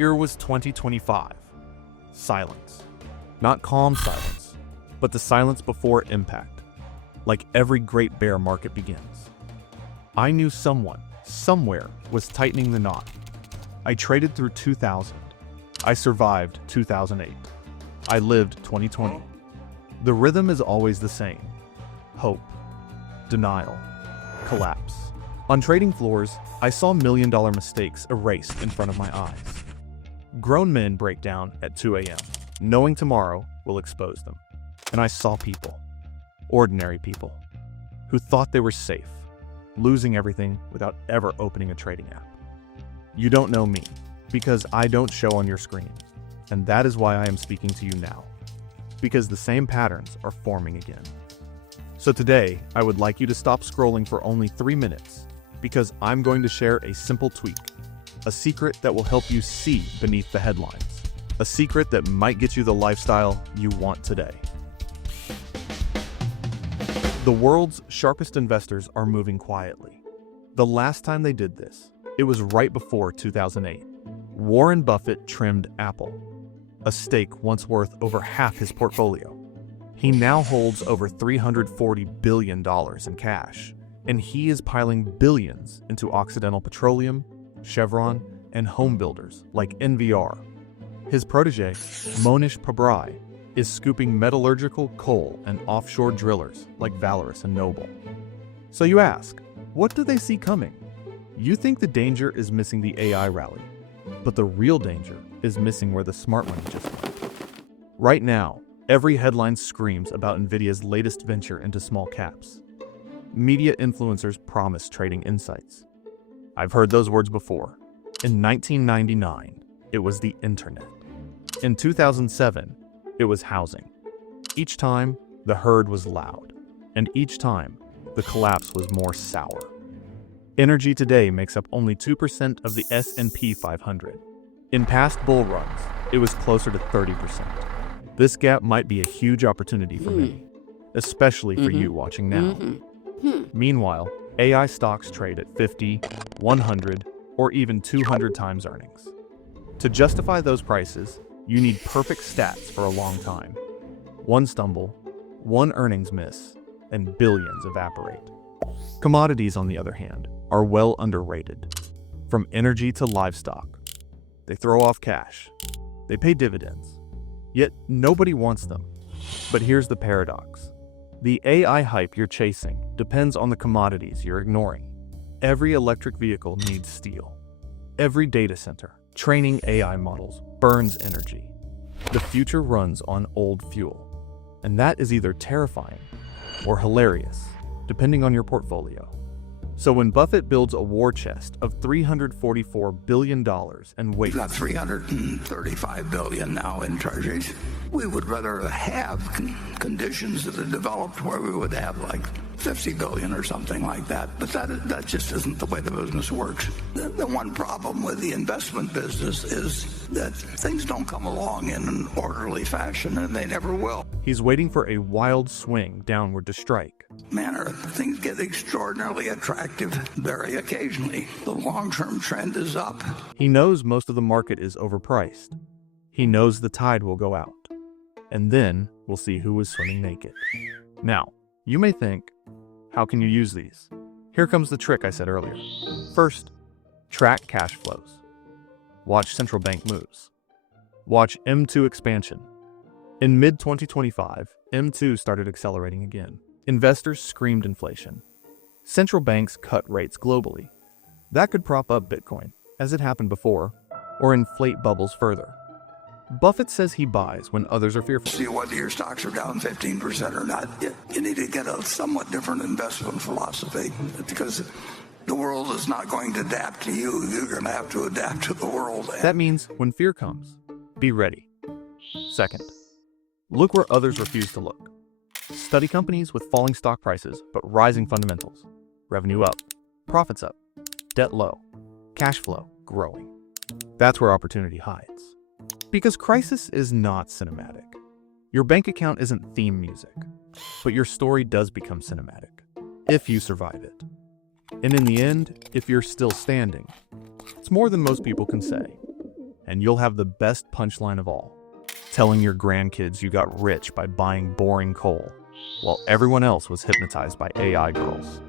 Here was 2025. Silence. Not calm silence, but the silence before impact. Like every great bear market begins. I knew someone, somewhere, was tightening the knot. I traded through 2000. I survived 2008. I lived 2020. The rhythm is always the same. Hope, denial, collapse. On trading floors, I saw million-dollar mistakes erased in front of my eyes. Grown men break down at 2 a.m., knowing tomorrow will expose them. And I saw people, ordinary people, who thought they were safe, losing everything without ever opening a trading app. You don't know me, because I don't show on your screen, and that is why I am speaking to you now, because the same patterns are forming again. So today, I would like you to stop scrolling for only 3 minutes, because I'm going to share a simple tweak, a secret that will help you see beneath the headlines, a secret that might get you the lifestyle you want today. The world's sharpest investors are moving quietly. The last time they did this, it was right before 2008. Warren Buffett trimmed Apple, a stake once worth over half his portfolio. He now holds over $340 billion in cash, and he is piling billions into Occidental Petroleum, Chevron, and home builders like NVR. His protege, Monish Pabrai, is scooping metallurgical coal and offshore drillers like Valorous and Noble. So you ask, what do they see coming? You think the danger is missing the AI rally, but the real danger is missing where the smart money just went. Right now, every headline screams about NVIDIA's latest venture into small caps. Media influencers promise trading insights. I've heard those words before. In 1999, it was the internet. In 2007, it was housing. Each time, the herd was loud, and each time, the collapse was more sour. Energy today makes up only 2% of the S&P 500. In past bull runs, it was closer to 30%. This gap might be a huge opportunity for many, especially for you watching now. Meanwhile, AI stocks trade at 50, 100, or even 200 times earnings. To justify those prices, you need perfect stats for a long time. One stumble, one earnings miss, and billions evaporate. Commodities, on the other hand, are well underrated. From energy to livestock, they throw off cash. They pay dividends. Yet nobody wants them. But here's the paradox. The AI hype you're chasing depends on the commodities you're ignoring. Every electric vehicle needs steel. Every data center training AI models burns energy. The future runs on old fuel. And that is either terrifying or hilarious, depending on your portfolio. So when Buffett builds a war chest of $344 billion and waits... We've got $335 billion now in treasuries. We would rather have conditions that are developed where we would have like $50 billion or something like that. But that just isn't the way the business works. The one problem with the investment business is that things don't come along in an orderly fashion, and they never will. He's waiting for a wild swing downward to strike. Manner, things get extraordinarily attractive very occasionally. The long-term trend is up. He knows most of the market is overpriced. He knows the tide will go out. And then we'll see who is swimming naked. Now, you may think, how can you use these? Here comes the trick I said earlier. First, track cash flows. Watch central bank moves. Watch M2 expansion. In mid-2025, M2 started accelerating again. Investors screamed inflation. Central banks cut rates globally. That could prop up Bitcoin, as it happened before, or inflate bubbles further. Buffett says he buys when others are fearful. See whether your stocks are down 15% or not. You need to get a somewhat different investment philosophy, because the world is not going to adapt to you. You're going to have to adapt to the world. That means when fear comes, be ready. Second, look where others refuse to look. Study companies with falling stock prices but rising fundamentals. Revenue up, profits up, debt low, cash flow growing. That's where opportunity hides. Because crisis is not cinematic. Your bank account isn't theme music, but your story does become cinematic, if you survive it. And in the end, if you're still standing, it's more than most people can say. and you'll have the best punchline of all. Telling your grandkids you got rich by buying boring coal, while everyone else was hypnotized by AI girls.